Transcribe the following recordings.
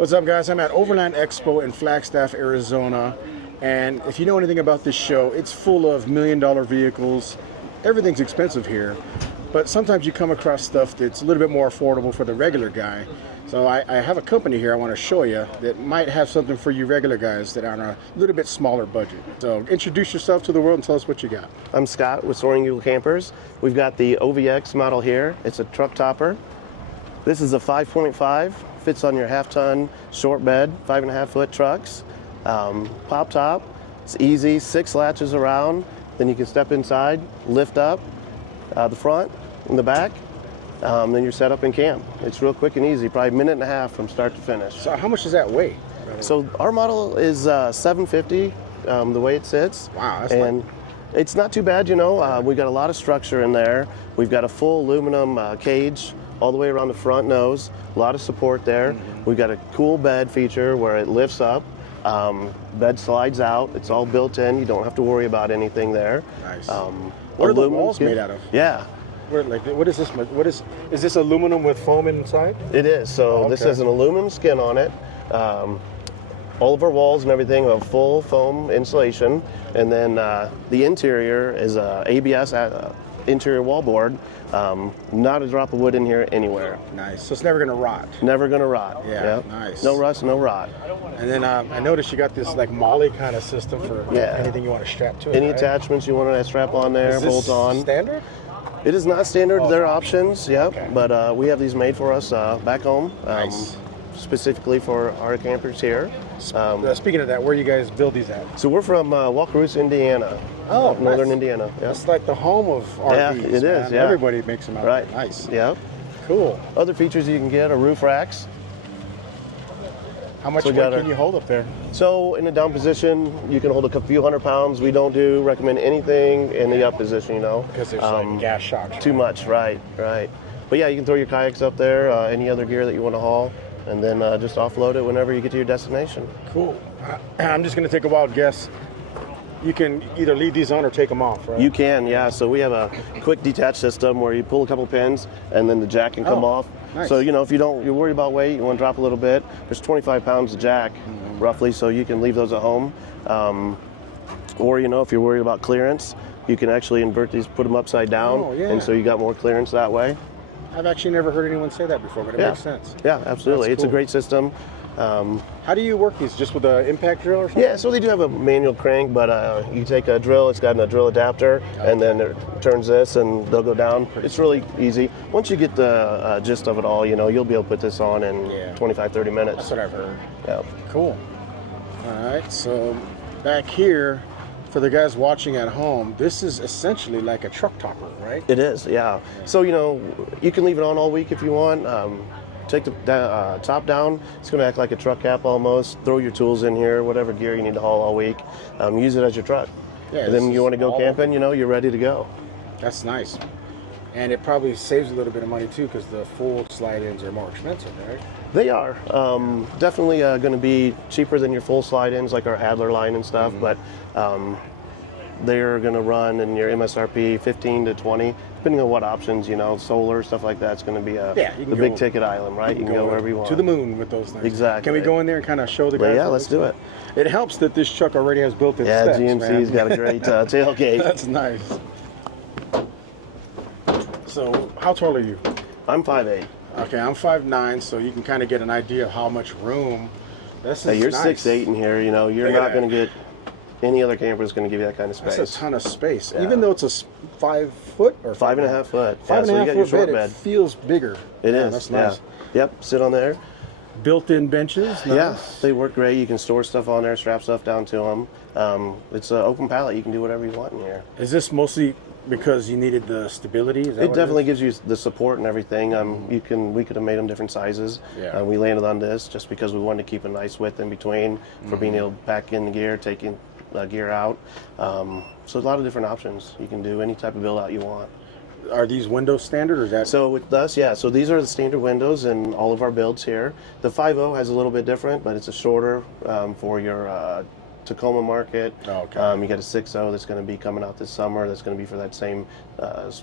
What's up, guys? I'm at Overland Expo in Flagstaff, Arizona. And if you know anything about this show, it's full of million-dollar vehicles. Everything's expensive here. But sometimes you come across stuff that's a little bit more affordable for the regular guy. So I have a company here I want to show you that might have something for you regular guys that are on a little bit smaller budget. So introduce yourself to the world and tell us what you got. I'm Scott with Soaring Eagle Campers. We've got the OVX model here. It's a truck topper. This is a 5.5, fits on your half-ton short bed, 5.5-foot trucks. Pop top, it's easy, 6 latches around. Then you can step inside, lift up the front and the back. Then you're set up in camp. It's real quick and easy, probably a minute and a half from start to finish. So how much does that weigh? So our model is 750, the way it sits. Wow, that's and it's not too bad, you know. We've got a lot of structure in there. We've got a full aluminum cage all the way around the front nose, a lot of support there. We've got a cool bed feature where it lifts up, bed slides out. It's all built in. You don't have to worry about anything there. Nice. What are the walls made out of? Yeah. What is this? Is this aluminum with foam inside? It is. So this has an aluminum skin on it. All of our walls and everything have full foam insulation, and then the interior is a ABS interior wallboard. Not a drop of wood in here anywhere. Nice. So it's never gonna rot. Never gonna rot. Yeah. Yep. Nice. No rust, no rot. And then I noticed you got this like molly kind of system for anything you want to strap to it. Any attachments you want to strap on there, is this bolt on. Standard? It is not standard. There are options. Yep. But we have these made for us back home. Nice. Specifically for our campers here. Speaking of that, where you guys build these at? So we're from Wakarusa, Indiana. Oh, northern nice. Indiana. Yeah. It's like the home of RVs. Yeah, it is. Man. Yeah. Everybody makes them out. Right. Nice. Yeah. Cool. Other features you can get are roof racks. How much weight can you hold up there? So in a down position, you can hold a few hundred pounds. We don't recommend anything in the up position, you know. Because there's like gas shocks. Too much, right. But yeah, you can throw your kayaks up there, any other gear that you want to haul, and then just offload it whenever you get to your destination. Cool. I'm just going to take a wild guess. You can either leave these on or take them off, right? You can, yeah. So we have a quick detach system where you pull a couple pins and then the jack can come off. Nice. So, you know, if you're worried about weight, you want to drop a little bit, there's 25 pounds of jack, roughly, so you can leave those at home. Or, you know, if you're worried about clearance, you can actually invert these, put them upside down, and so you got more clearance that way. I've actually never heard anyone say that before, but it makes sense. Yeah, absolutely. That's It's a cool. great system. How do you work these? Just with an impact drill or something? Yeah, so they do have a manual crank, but you take a drill, it's got a drill adapter, and then it turns this and they'll go down. It's really easy. Once you get the gist of it all, you know, you'll be able to put this on in 25, 30 minutes. That's what I've heard. Yeah. Cool. All right, so back here, for the guys watching at home, this is essentially like a truck topper, right? It is, yeah. So, you know, you can leave it on all week if you want. Take the top down. It's going to act like a truck cap almost. Throw your tools in here, whatever gear you need to haul all week. Use it as your truck. Yeah, and then you want to go camping, you know, you're ready to go. That's nice. And it probably saves a little bit of money too, because the full slide-ins are more expensive, right? They are. Definitely going to be cheaper than your full slide-ins like our Adler line and stuff, but they're going to run in your MSRP 15 to 20, depending on what options, you know, solar, stuff like that's going to be the big ticket item, right? You can go wherever you want. To the moon with those things. Exactly. Can we go in there and kind of show the guys? Yeah, let's do it. It helps that this truck already has built-in steps, GMC's got a great tailgate. That's nice. So, how tall are you? I'm 5'8". Okay, I'm 5'9", so you can kind of get an idea of how much room. This is you're nice. 6'8" in here, you know, you're not going to get any other camper is going to give you that kind of space. That's a ton of space. Yeah. Even though it's a 5 foot or 5.5 foot. 5.5 foot bed, it feels bigger. It is. That's nice. Yep, sit on there. Built-in benches. Nice. Yeah, they work great. You can store stuff on there, strap stuff down to them. It's an open pallet. You can do whatever you want in here. Is this mostly because you needed the stability? Is that it definitely gives you the support and everything. We could have made them different sizes. Yeah. We landed on this just because we wanted to keep a nice width in between for being able to pack in the gear, taking gear out. So a lot of different options. You can do any type of build out you want. Are these windows standard, or is that? So with us, yeah. So these are the standard windows in all of our builds here. The 5.0 has a little bit different, but it's a shorter for your Tacoma market. Oh, okay. You got a 6.0 that's going to be coming out this summer. That's going to be for that same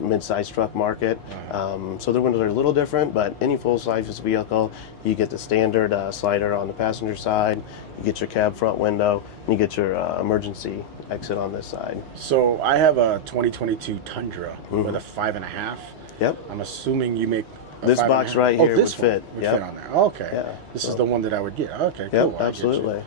mid-size truck market. So their windows are a little different, but any full-size vehicle, you get the standard slider on the passenger side, you get your cab front window, and you get your emergency exit on this side. So I have a 2022 Tundra with a 5.5. Yep. I'm assuming you make a This 5.5? box right here would fit. Would Yep. fit on there. Okay. Yeah, This so- is the one that I would get. Okay, cool. Yep, I get you. absolutely.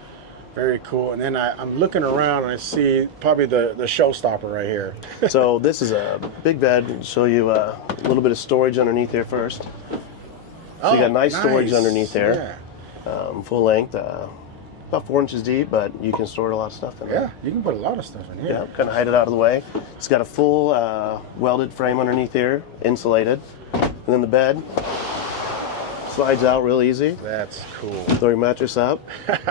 Very cool. And then I'm looking around and I see probably the showstopper right here. So this is a big bed. I'll show you a little bit of storage underneath here first. So you got nice storage underneath there. Full length, about 4 inches deep, but you can store a lot of stuff in there. Yeah, you can put a lot of stuff in here. Yeah, kind of hide it out of the way. It's got a full welded frame underneath here, insulated. And then the bed slides out real easy. That's cool. Throw your mattress up.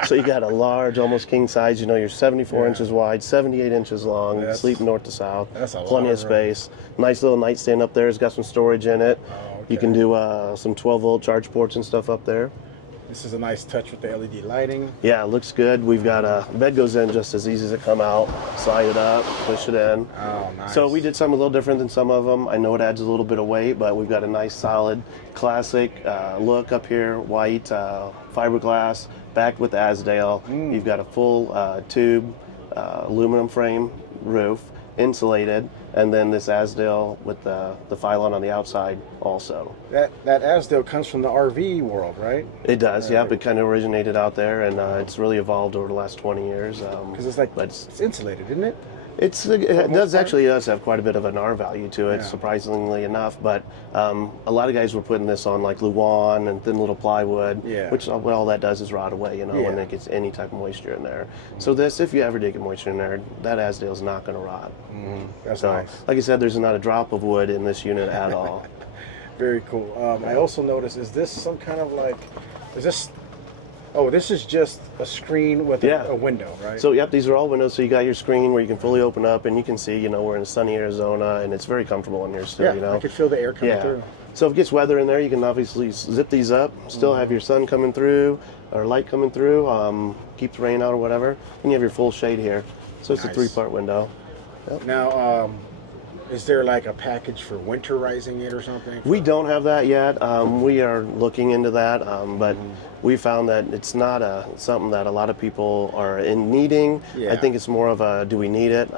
So you got a large, almost king size. You know, you're 74 Yeah. inches wide, 78 inches long. That's- Sleep north to south. that's a Plenty lot of of room. space. Nice little nightstand up there. It's got some storage in it. Oh, You can do some 12-volt charge ports and stuff up there. This is a nice touch with the LED lighting. Yeah, it looks good. We've got bed goes in just as easy as it come out. Slide it up, push it in. Oh, nice. So we did something a little different than some of them. I know it adds a little bit of weight, but we've got a nice solid classic look up here, white fiberglass, backed with Asdale. You've got a full tube aluminum frame roof, insulated, and then this Asdale with the pylon on the outside also. That Asdale comes from the RV world, right? It does, yep. It kind of originated out there, and it's really evolved over the last 20 years. Because it's like, but it's insulated, isn't it? it does actually does have quite a bit of an R value to it, Yeah. surprisingly enough. But a lot of guys were putting this on like Luan and thin little plywood, Yeah. which what all that does is rot away, you know, when Yeah. it gets any type of moisture in there. So this, if you ever did get moisture in there, that Asdale's not going to rot. That's So, nice. like I said, there's not a drop of wood in this unit at all. Very cool. I also noticed, is this some kind of like, is this, oh, this is just a screen with Yeah. a window, right? So yep, these are all windows. So you got your screen where you can fully open up, and you can see, you know, we're in sunny Arizona, and it's very comfortable in here still. yeah, You know, I could feel the air coming yeah. through. So if it gets weather in there, you can obviously zip these up, still have your sun coming through or light coming through, keep the rain out or whatever, and you have your full shade here. So it's Nice. a 3-part window. Now, is there like a package for winterizing it or something? We don't have that yet. We are looking into that, but we found that it's not something that a lot of people are in needing. Yeah. I think it's more of a, do we need it?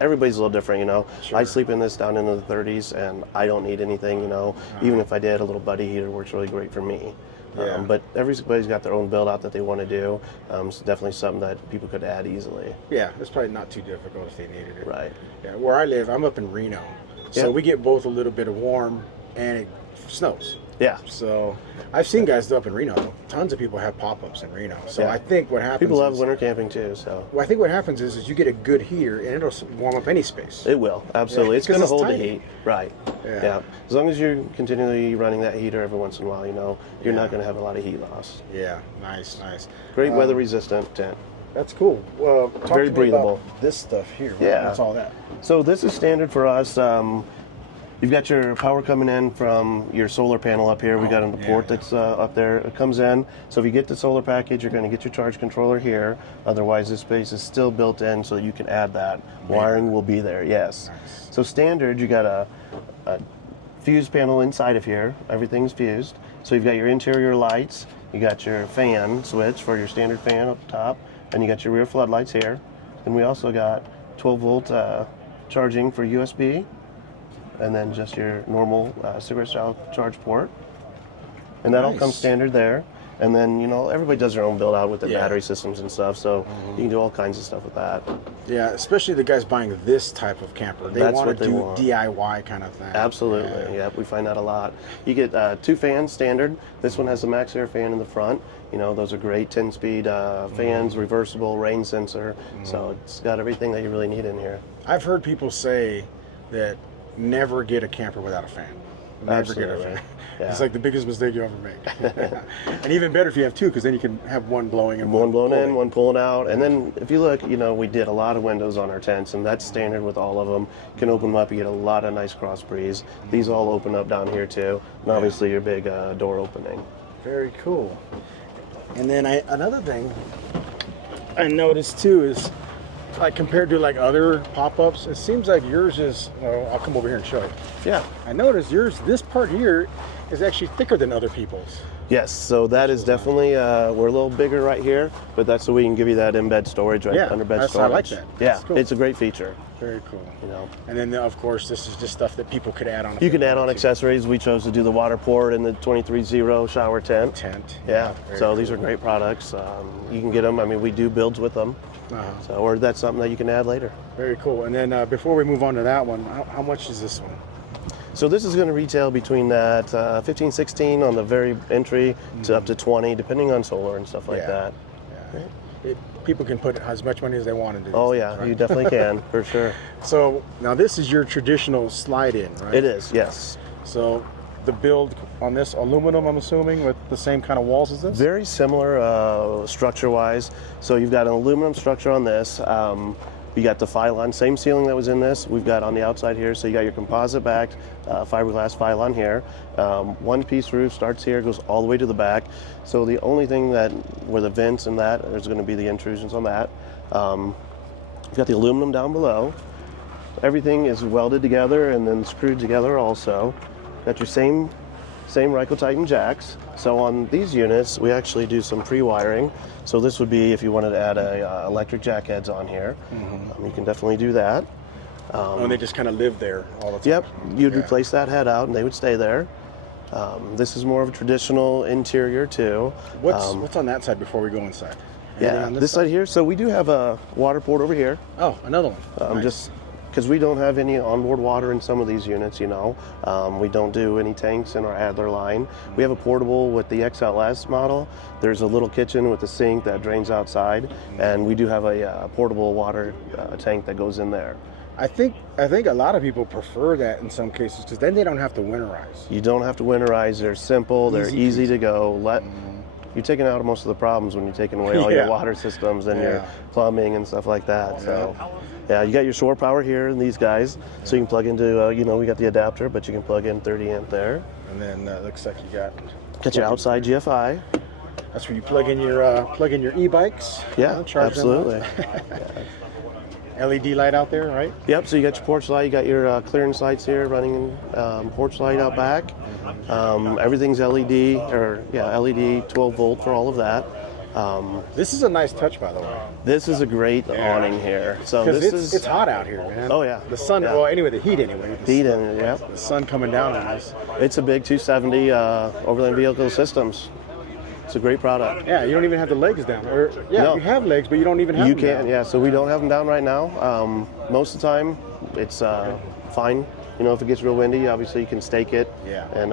Everybody's a little different, you know. Sure. I sleep in this down into the 30s, and I don't need anything, you know. Even if I did, a little buddy heater works really great for me. Yeah. But everybody's got their own build out that they want to do. It's definitely something that people could add easily. Yeah, it's probably not too difficult if they needed it. Right. Yeah, where I live, I'm up in Reno. So Yeah. we get both a little bit of warm and it snows. Yeah. So I've seen guys up in Reno. Tons of people have pop-ups in Reno. So Yeah. I think what happens People love is, winter camping too, so. well, I think what happens is you get a good heater and it'll warm up any space. It will, absolutely. Yeah, it's going to 'cause it's hold the tiny. heat. Right. Yeah. As long as you're continually running that heater every once in a while, you know, you're Yeah. not going to have a lot of heat loss. Yeah, nice, nice. Great weather resistant tent. That's cool. Well, talk Very to me breathable. about this stuff here. Yeah. What's all that? So this is standard for us. You've got your power coming in from your solar panel up here. We got a yeah, port yeah. that's up there. It comes in. So if you get the solar package, you're going to get your charge controller here. Otherwise, this space is still built in, so you can add that. Wiring will be there. Yes. Nice. So standard, you got a fuse panel inside of here. Everything's fused. So you've got your interior lights. You got your fan switch for your standard fan up top, and you got your rear floodlights here. And we also got 12-volt charging for USB. And then just your normal cigarette style charge port. And that all Nice. comes standard there. And then, you know, everybody does their own build out with their Yeah. battery systems and stuff, so you can do all kinds of stuff with that. Yeah, especially the guys buying this type of camper. They That's want what to they do want. DIY kind of thing. Absolutely, yeah, we find that a lot. You get 2 fans standard. This one has a max air fan in the front. You know, those are great 10-speed fans, reversible, rain sensor. So it's got everything that you really need in here. I've heard people say that never get a camper without a fan. Never get a Absolutely. fan. Yeah. It's like the biggest mistake you ever make. And even better if you have 2, because then you can have one blowing and One blown pulling. in, one pulling out. And then if you look, you know, we did a lot of windows on our tents, and that's standard with all of them. You can open them up, you get a lot of nice cross breeze. These all open up down here too. And obviously your big door opening. Very cool. And then another thing, I noticed too is, like compared to like other pop-ups, it seems like yours is, well, I'll come over here and show you. Yeah. I noticed yours, this part here is actually thicker than other people's. Yes, so that is definitely, we're a little bigger right here, but that's so we can give you that in-bed storage, right? Under bed storage. I like that. Yeah, cool. It's a great feature. Very cool. You know. And then of course this is just stuff that people could add on. You can add on accessories. We chose to do the water port and the 23.0 shower tent. Yeah. So cool. These are great products. You can get them. I mean, we do builds with them. So, or that's something that you can add later. Very cool. And then before we move on to that one, how much is this one? So this is going to retail between that 15, 16 on the very entry to up to 20, depending on solar and stuff like that. Yeah. People can put as much money as they want into this. Oh yeah, right? You definitely can, for sure. So now this is your traditional slide-in, right? It is, yes. So the build on this aluminum, I'm assuming, with the same kind of walls as this? Very similar structure-wise. So you've got an aluminum structure on this. You got the Phylon, same ceiling that was in this, we've got on the outside here. So you got your composite backed fiberglass Phylon here. One-piece roof starts here, goes all the way to the back. So the only thing that, where the vents and that, there's going to be the intrusions on that. You've got the aluminum down below. Everything is welded together and then screwed together also. Got your same Ryco Titan jacks. So on these units, we actually do some pre-wiring. So this would be if you wanted to add a electric jack heads on here. You can definitely do that. And they just kind of live there all the time. Yep, you'd replace that head out and they would stay there. This is more of a traditional interior too. What's on that side before we go inside? Yeah, this side here. So we do have a water port over here. Oh, another one. Nice. Just because we don't have any onboard water in some of these units, you know. We don't do any tanks in our Adler line. We have a portable with the XLS model. There's a little kitchen with a sink that drains outside, and we do have a portable water tank that goes in there. I think a lot of people prefer that in some cases because then they don't have to winterize. You don't have to winterize. They're simple. They're easy to go. You're taking out most of the problems when you're taking away all your water systems and your plumbing and stuff like that. So, yeah, you got your shore power here in these guys, so you can plug into, you know, we got the adapter, but you can plug in 30 amp there. And then looks like you got your outside GFI. That's where you plug in your e-bikes. Yeah, absolutely. LED light out there, right? Yep, so you got your porch light, you got your clearance lights here running, porch light out back. Everything's LED, LED 12 volt for all of that. This is a nice touch, by the way. This is a great awning here. So it's hot out here, man. Oh yeah. The sun, well anyway, the heat anyway. The sun coming down on us. It's a big 270 overland vehicle systems. It's a great product. Yeah, you don't even have the legs down. You have legs, but you don't even have them down. Yeah, so we don't have them down right now. Most of the time, it's fine. You know, if it gets real windy, obviously you can stake it and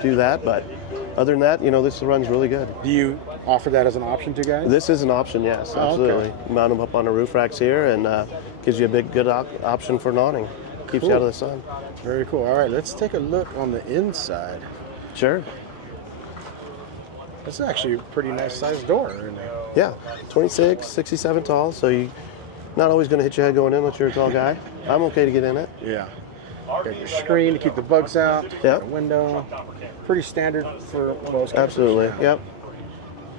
do that. But other than that, you know, this runs really good. Do you offer that as an option to guys? This is an option, yes, absolutely. Okay. Mount them up on the roof racks here and gives you a good option for awning. Keeps you out of the sun. Very cool. All right, let's take a look on the inside. Sure. That's actually a pretty nice sized door in there. Yeah, 26, 67 tall, so you're not always going to hit your head going in unless you're a tall guy. I'm okay to get in it. Yeah. Got your screen to keep the bugs out. Yeah. Window. Pretty standard for most. Absolutely. Yep.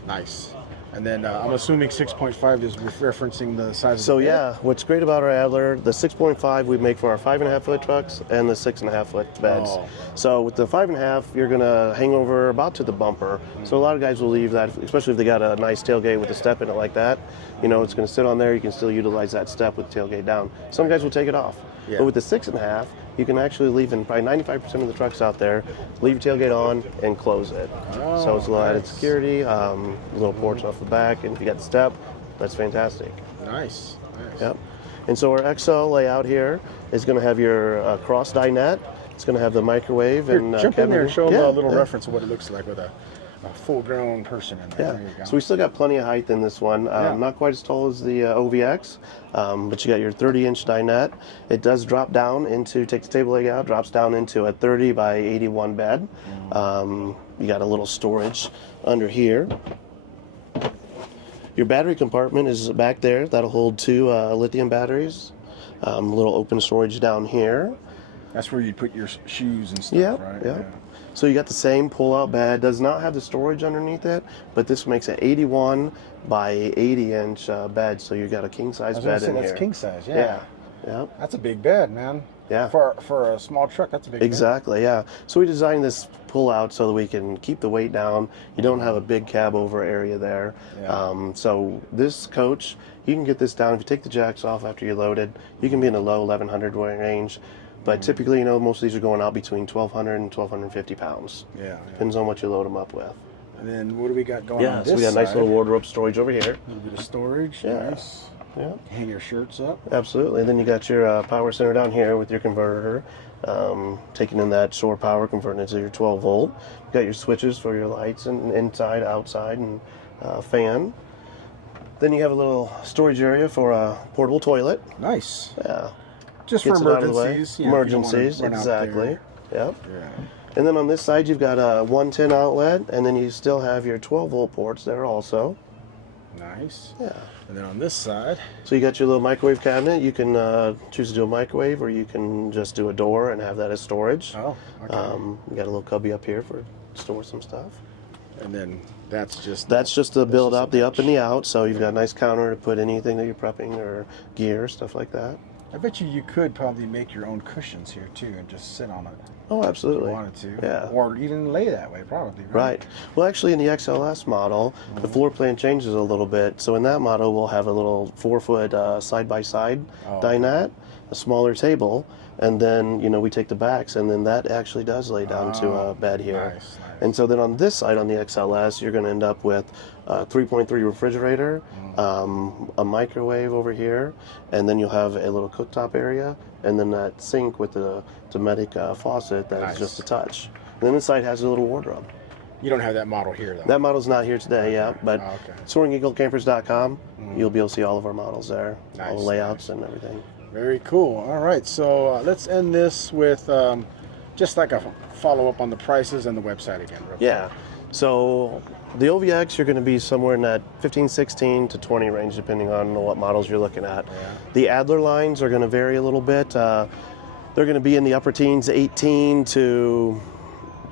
Nice. And then I'm assuming 6.5 is referencing the size of the So bed? yeah, what's great about our Adler, the 6.5 we make for our 5.5 foot trucks and the 6.5 foot beds. Oh. So with the 5.5, you're gonna hang over about to the bumper. So a lot of guys will leave that, especially if they got a nice tailgate with a step in it like that. You know, it's gonna sit on there. You can still utilize that step with the tailgate down. Some guys will take it off. Yeah. But with the 6.5, you can actually leave in probably 95% of the trucks out there, leave your tailgate on and close it. Oh, so it's a little added nice. security, a little porch off the back, and if you got the step, that's fantastic. Nice. Yep. And so our XL layout here is going to have your cross dinette. It's going to have the microwave. Here, and jump in there and show them a little reference of what it looks like with a full-grown person in there. Yeah. There you go. So we still got plenty of height in this one. Not quite as tall as the OVX, but you got your 30-inch dinette. It does drop down into, take the table leg out, drops down into a 30 by 81 bed. You got a little storage under here. Your battery compartment is back there. That'll hold 2 lithium batteries. Little open storage down here. That's where you put your shoes and stuff, right? Yeah. So you got the same pull-out bed. Does not have the storage underneath it, but this makes an 81 by 80-inch bed. So you got a king-size bed in here. That's king size, yeah. Yep. That's a big bed, man. Yeah. For a small truck, that's a big bed. Exactly, yeah. So we designed this pull-out so that we can keep the weight down. You don't have a big cab over area there. Yeah. So this coach, you can get this down. If you take the jacks off after you're loaded, you can be in the low 1,100 weight range. But typically, you know, most of these are going out between 1,200 and 1,250 pounds. Yeah. Depends on what you load them up with. And then what do we got going on this so we got a nice side? little wardrobe storage over here. A little bit of storage. Yeah. Nice. Yeah. Hang your shirts up. Absolutely. And then you got your power center down here with your converter, taking in that shore power, converting it to your 12 volt. You got your switches for your lights and inside, outside, and fan. Then you have a little storage area for a portable toilet. Nice. Yeah. Just Gets for it out of the way. emergencies. You know, if you don't wanna Emergencies, run out exactly. there. Yep. Yeah. And then on this side, you've got a 110 outlet, and then you still have your 12 volt ports there also. Nice. Yeah. And then on this side, So you got your little microwave cabinet. You can choose to do a microwave, or you can just do a door and have that as storage. oh, okay. You got a little cubby up here for store some stuff. And then that's just To build just up the up and the out. So you've got a nice counter to put anything that you're prepping or gear, stuff like that. I bet you could probably make your own cushions here too and just sit on it Oh, if you absolutely. wanted to. Yeah. Or even lay that way, probably. Right. Well, actually, in the XLS model, the floor plan changes a little bit. So in that model, we'll have a little 4-foot side-by-side Oh, dinette, a smaller table, and then, you know, we take the backs, and then that actually does lay down to a bed here. Nice. And so then on this side, on the XLS, you're going to end up with a 3.3 refrigerator, a microwave over here, and then you'll have a little cooktop area, and then that sink with the Dometic faucet that Nice. is just a touch. And then this side has a little wardrobe. You don't have that model here, though. That model's not here today, yeah, but Oh, okay. SoaringEagleCampers.com, you'll be able to see all of our models there, all Nice, the layouts and everything. Very cool. All right, so let's end this with just like a follow-up on the prices and the website again. Real quick. Yeah, so the OVX, you're going to be somewhere in that 15, 16 to 20 range, depending on what models you're looking at. Yeah. The Adler lines are going to vary a little bit. They're going to be in the upper teens, 18 to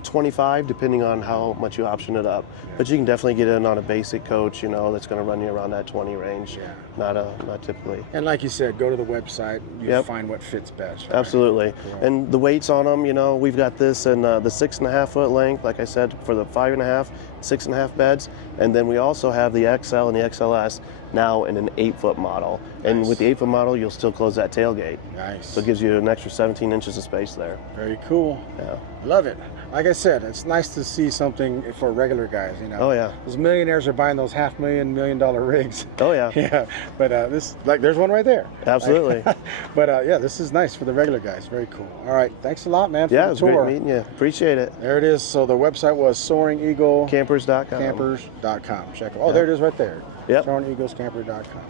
25, depending on how much you option it up. But you can definitely get in on a basic coach, you know, that's going to run you around that 20 range. Yeah. Not typically. And like you said, go to the website. You Yep. find what fits best. Right? Absolutely. Correct. And the weights on them, you know, we've got this in the 6.5 foot length, like I said, for the 5.5, 6.5 beds. And then we also have the XL and the XLS now in an 8-foot model. And Nice. with the 8-foot model, you'll still close that tailgate. Nice. So it gives you an extra 17 inches of space there. Very cool. Yeah. Love it. Like I said, it's nice to see something for regular guys, you know. Oh, yeah. Those millionaires are buying those $500,000, $1 million rigs. Oh, yeah. Yeah, but this, like, there's one right there. Absolutely. But yeah, this is nice for the regular guys. Very cool. All right, thanks a lot, man, for Yeah, the it was tour. great meeting you. Appreciate it. There it is. So the website was SoaringEagleCampers.com. Campers.com. Check it. Oh, there it is right there. Yep. SoaringEaglesCamper.com.